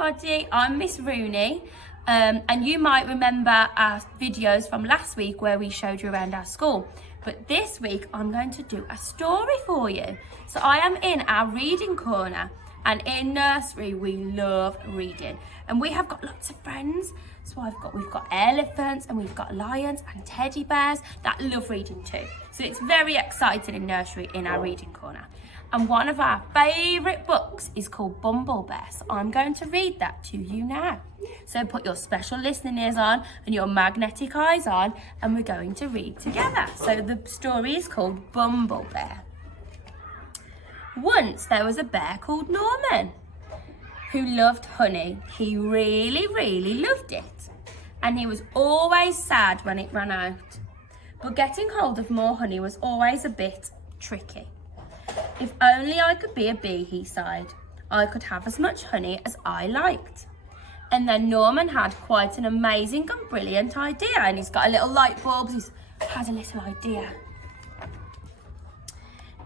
everybody, I'm Miss Rooney, and you might remember our videos from last week where we showed you around our school, but this week I'm going to do a story for you. So I am in our reading corner, and in nursery we love reading, and we have got lots of friends. So we've got elephants, and we've got lions and teddy bears that love reading too. So it's very exciting in nursery in our reading corner. And one of our favourite books is called Bumble Bear. So I'm going to read that to you now. So put your special listening ears on and your magnetic eyes on, and we're going to read together. So the story is called Bumble Bear. Once there was a bear called Norman who loved honey. He really, really loved it. And he was always sad when it ran out. But getting hold of more honey was always a bit tricky. If only I could be a bee, he sighed. I could have as much honey as I liked. And then Norman had quite an amazing and brilliant idea. And he's got a little light bulb. He's had a little idea.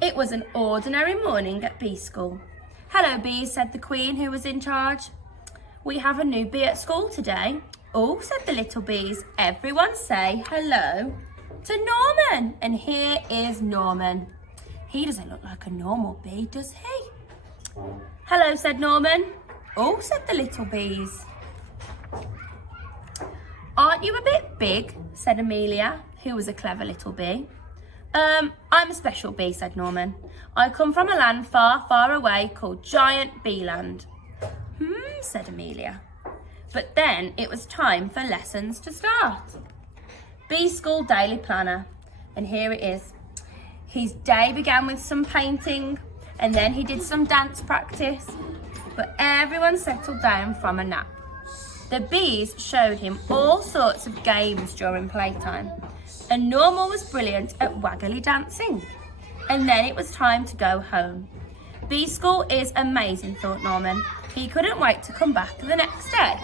It was an ordinary morning at bee school. Hello, bees, said the queen who was in charge. We have a new bee at school today. Oh, said the little bees. Everyone say hello to Norman. And here is Norman. He doesn't look like a normal bee, does he? Hello, said Norman. Oh, said the little bees. Aren't you a bit big, said Amelia, who was a clever little bee. I'm a special bee, said Norman. I come from a land far, far away called Giant Bee Land. Said Amelia. But then it was time for lessons to start. Bee School Daily Planner. And here it is. His day began with some painting, and then he did some dance practice, but everyone settled down from a nap. The bees showed him all sorts of games during playtime, and Norman was brilliant at waggly dancing. And then it was time to go home. Bee school is amazing, thought Norman. He couldn't wait to come back the next day.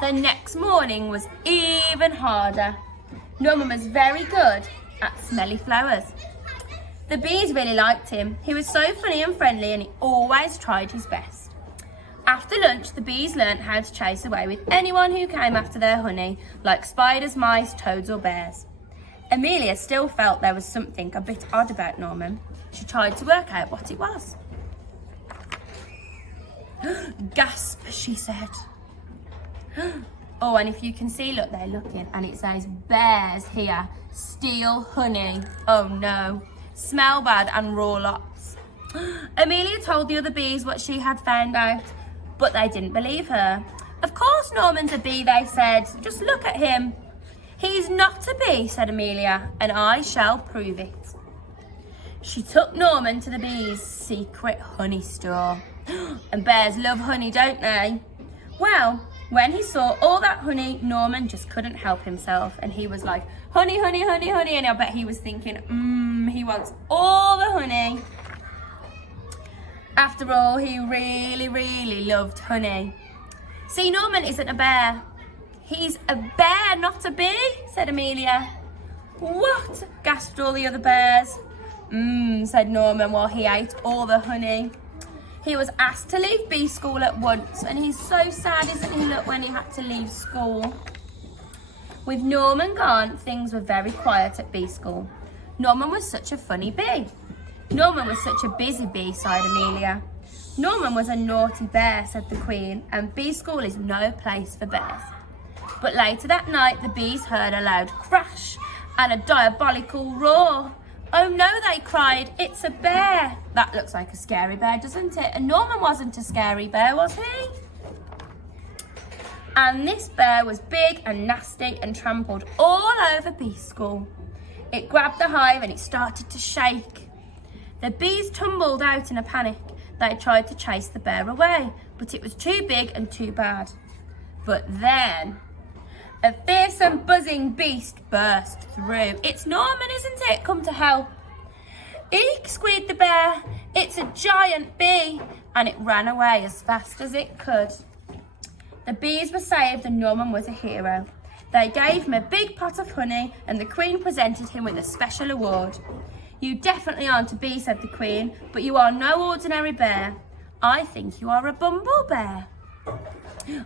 The next morning was even harder. Norman was very good at smelly flowers. The bees really liked him. He was so funny and friendly, and he always tried his best. After lunch, the bees learnt how to chase away with anyone who came after their honey, like spiders, mice, toads or bears. Amelia still felt there was something a bit odd about Norman. She tried to work out what it was. Gasp, she said. Oh, and if you can see, look, they're looking, and it says bears here steal honey. Oh no, smell bad and raw lots. Amelia told the other bees what she had found out, but they didn't believe her. Of course Norman's a bee, they said. Just look at him. He's not a bee, said Amelia, and I shall prove it. She took Norman to the bees' secret honey store. And bears love honey, don't they? Well, when he saw all that honey, Norman just couldn't help himself, and he was like, honey, honey, honey, honey, and I bet he was thinking, he wants all the honey. After all, he really, really loved honey. See, Norman isn't a bear. He's a bear, not a bee, said Amelia. What? Gasped all the other bears. Said Norman while he ate all the honey. He was asked to leave bee school at once, and he's so sad, isn't he, look, when he had to leave school. With Norman gone, things were very quiet at bee school. Norman was such a funny bee. Norman was such a busy bee, sighed Amelia. Norman was a naughty bear, said the queen, and bee school is no place for bears. But later that night, the bees heard a loud crash and a diabolical roar. Oh no, they cried, it's a bear. That looks like a scary bear, doesn't it? And Norman wasn't a scary bear, was he? And this bear was big and nasty and trampled all over bee school. It grabbed the hive and it started to shake. The bees tumbled out in a panic. They tried to chase the bear away, but it was too big and too bad. But then a fearsome buzzing beast burst through. It's Norman, isn't it? Come to help. Eek, squeaked the bear. It's a giant bee. And it ran away as fast as it could. The bees were saved and Norman was a hero. They gave him a big pot of honey and the queen presented him with a special award. You definitely aren't a bee, said the queen, but you are no ordinary bear. I think you are a bumble bear.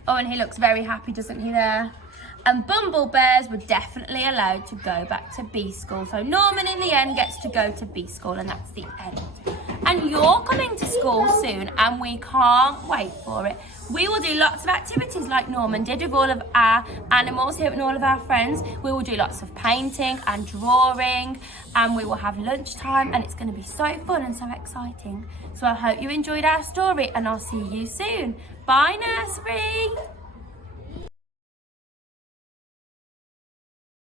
Oh, and he looks very happy, doesn't he there? And Bumble Bears were definitely allowed to go back to B school. So Norman in the end gets to go to B school, and that's the end. And you're coming to school soon, and we can't wait for it. We will do lots of activities like Norman did with all of our animals here and all of our friends. We will do lots of painting and drawing, and we will have lunchtime, and it's going to be so fun and so exciting. So I hope you enjoyed our story, and I'll see you soon. Bye, Nursery.